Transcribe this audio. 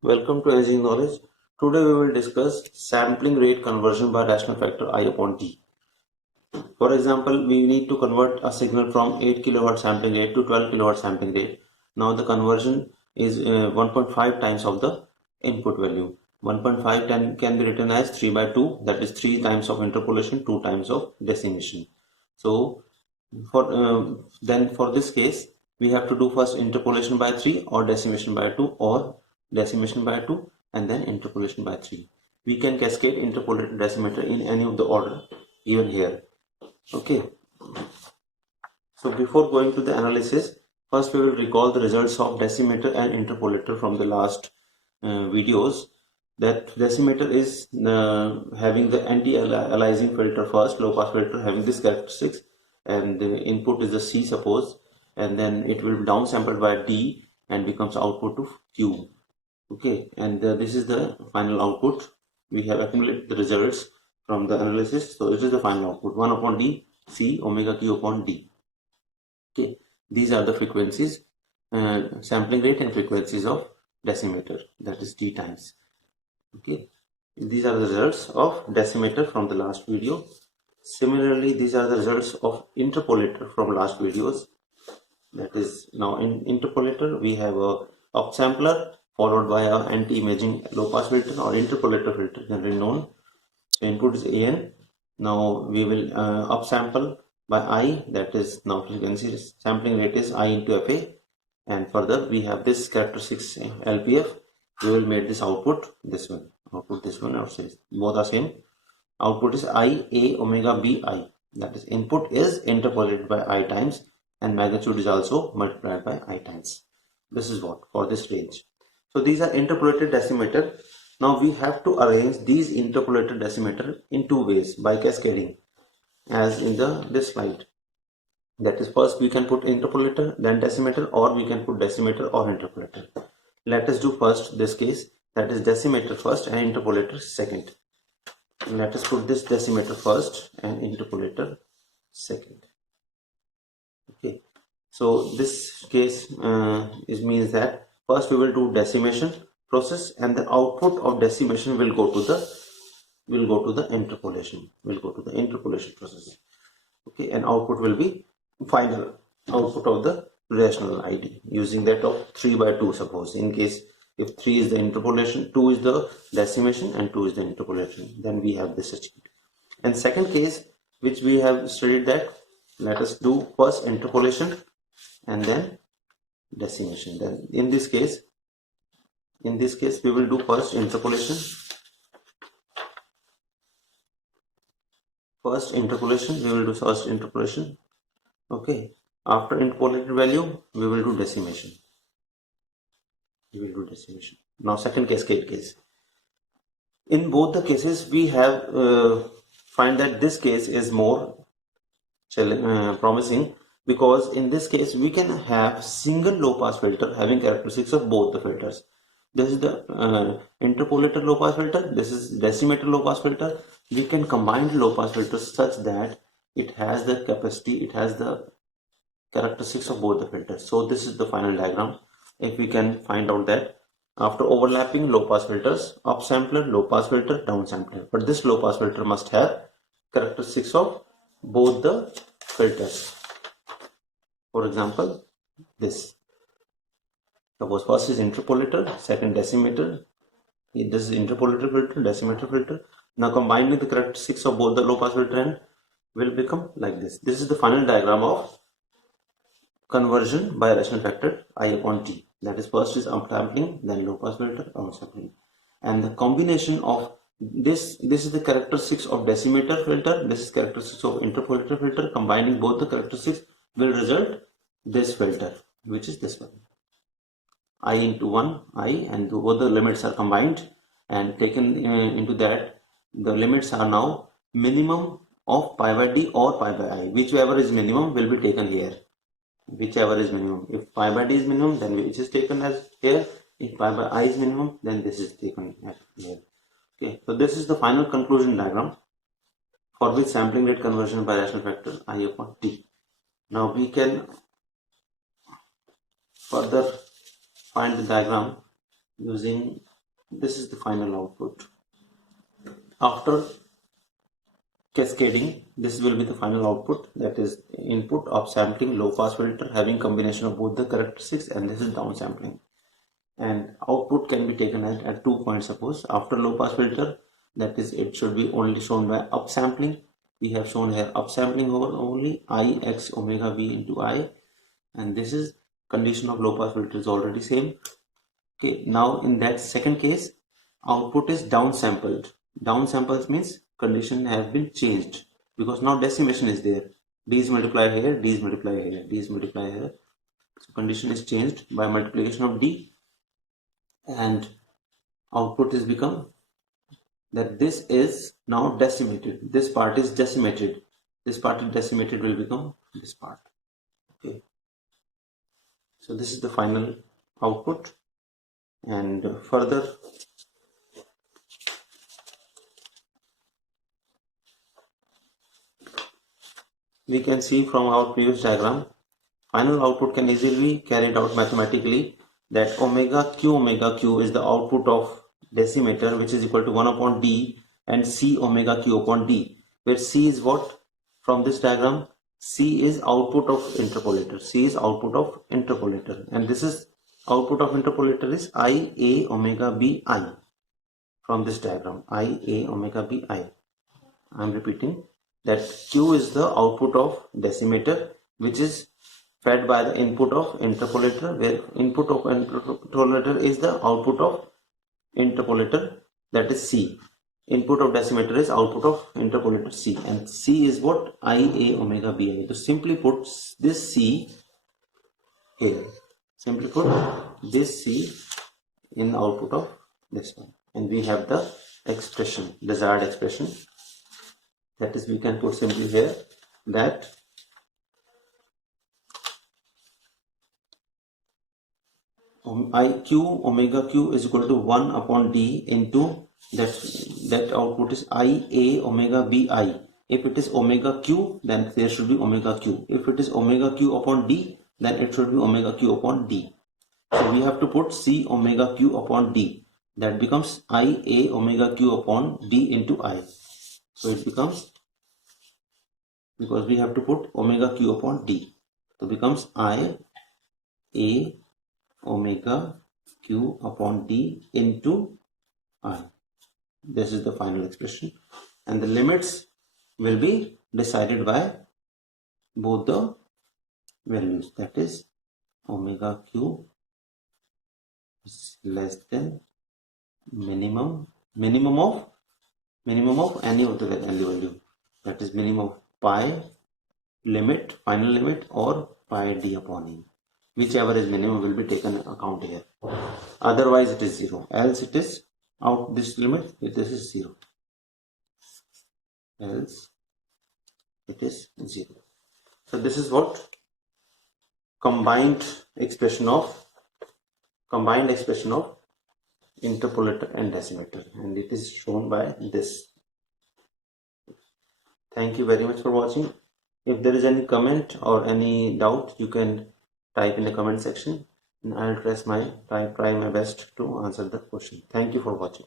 Welcome to Engineering Knowledge. Today we will discuss sampling rate conversion by rational factor I upon T. For example, we need to convert a signal from 8 kilowatt sampling rate to 12 kilowatt sampling rate. Now the conversion is 1.5 times of the input value. 1.5 can be written as 3 by 2, that is 3 times of interpolation, 2 times of decimation. So for this case, we have to do first interpolation by 3 or decimation by 2 or decimation by 2 and then interpolation by 3. We can cascade interpolated decimator in any of the order given here. Okay. So before going to the analysis, first we will recall the results of decimator and interpolator from the last videos. That decimator is having the anti-aliasing filter first, low pass filter having this characteristics, and the input is the C suppose, and then it will be downsampled by D and becomes output to Q. Okay, and this is the final output. We have accumulated the results from the analysis, so it is the final output 1 upon D C omega Q upon D. Okay, these are the frequencies, sampling rate and frequencies of decimator, that is D times. Okay, these are the results of decimator from the last video. Similarly, these are the results of interpolator from last videos. That is, now in interpolator we have a upsampler followed by a anti-imaging low pass filter or interpolator filter generally known. So input is AN. Now we will upsample by I, that is now frequency sampling rate is I into FA, and further we have this characteristics LPF. We will make this output this one, or say both are same. Output is I A omega B I, that is input is interpolated by I times and magnitude is also multiplied by I times. This is what for this range. So these are interpolated decimator. Now we have to arrange these interpolated decimator in two ways by cascading, as in this slide. That is, first we can put interpolator, then decimator, or we can put decimator or interpolator. Let us do first this case, that is decimator first and interpolator second. Let us put this decimator first and interpolator second. Okay, so this case means that first we will do decimation process, and the output of decimation will go to the interpolation, process. Okay, and output will be final output of the rational ID using that of 3 by 2. Suppose in case if 3 is the interpolation, 2 is the decimation and 2 is the interpolation, then we have this achieved. And second case which we have studied, that let us do first interpolation and then decimation. Then in this case we will do first interpolation. Okay, after interpolated value we will do decimation. Now second cascade case. In both the cases we have find that this case is more promising, because in this case we can have single low pass filter having characteristics of both the filters. This is the interpolated low pass filter, this is decimator low pass filter. We can combine the low pass filters such that it has the capacity, it has the characteristics of both the filters. So this is the final diagram. If we can find out that after overlapping low pass filters, upsampler, low pass filter, downsampler, but this low pass filter must have characteristics of both the filters. For example, this. Suppose first is interpolator, second decimator. This is interpolator filter, decimator filter. Now combining the characteristics of both the low pass filter and will become like this. This is the final diagram of conversion by rational factor I upon T. That is, first is upsampling, then low pass filter, downsampling, and the combination of this is the characteristics of decimator filter, this is characteristics of interpolator filter. Combining both the characteristics will result this filter, which is this one. I into 1 I, and both the limits are combined and taken into that. The limits are now minimum of pi by D or pi by I. Whichever is minimum will be taken here. Whichever is minimum. If pi by D is minimum, then which is taken as here. If pi by I is minimum, then this is taken as here. Okay, so this is the final conclusion diagram for which sampling rate conversion by rational factor I upon T. Now we can further find the diagram using This is the final output. After cascading, this will be the final output, that is input upsampling low pass filter having combination of both the characteristics, and this is downsampling. And output can be taken at 2 points. Suppose after low pass filter, that is it should be only shown by upsampling. We have shown here upsampling only I x omega b into I, and this is condition of low pass filter is already same. Okay, now in that second case, output is downsampled. Downsampled means condition has been changed because now decimation is there. D is multiplied here, D is multiplied here, D is multiplied here. So condition is changed by multiplication of D, and output is become that this is now decimated. This part is decimated. This part is decimated will become this part. Okay. So this is the final output, and further we can see from our previous diagram, final output can easily be carried out mathematically, that omega q is the output of decimator, which is equal to 1 upon d, and c omega q upon d, where c is what? From this diagram, c is output of interpolator. C is output of interpolator, and this is output of interpolator is I a omega b I. From this diagram, I a omega b I. I am repeating that q is the output of decimator, which is fed by the input of interpolator, where input of interpolator is the output of interpolator, that is C. Input of decimator is output of interpolator C, and C is what? I a omega b I. So simply put this C here. Simply put this C in the output of this one, and we have the expression, desired expression. That is, we can put simply here that q omega q is equal to 1 upon d into that output is I a omega b I. If it is omega q, then there should be omega q. If it is omega q upon d, then it should be omega q upon d. So we have to put c omega q upon d. That becomes I a omega q upon d into I. So it becomes, because we have to put omega q upon d, so becomes I a omega q upon d into I. This is the final expression, and the limits will be decided by both the values, that is omega q is less than minimum of any of the value, that is minimum of pi limit, final limit, or pi d upon e. Whichever is minimum will be taken account here. Otherwise it is 0. Else it is out this limit, this is 0. Else it is 0. So this is what combined expression of interpolator and decimator, and it is shown by this. Thank you very much for watching. If there is any comment or any doubt, you can type in the comment section, and I'll try my best to answer the question. Thank you for watching.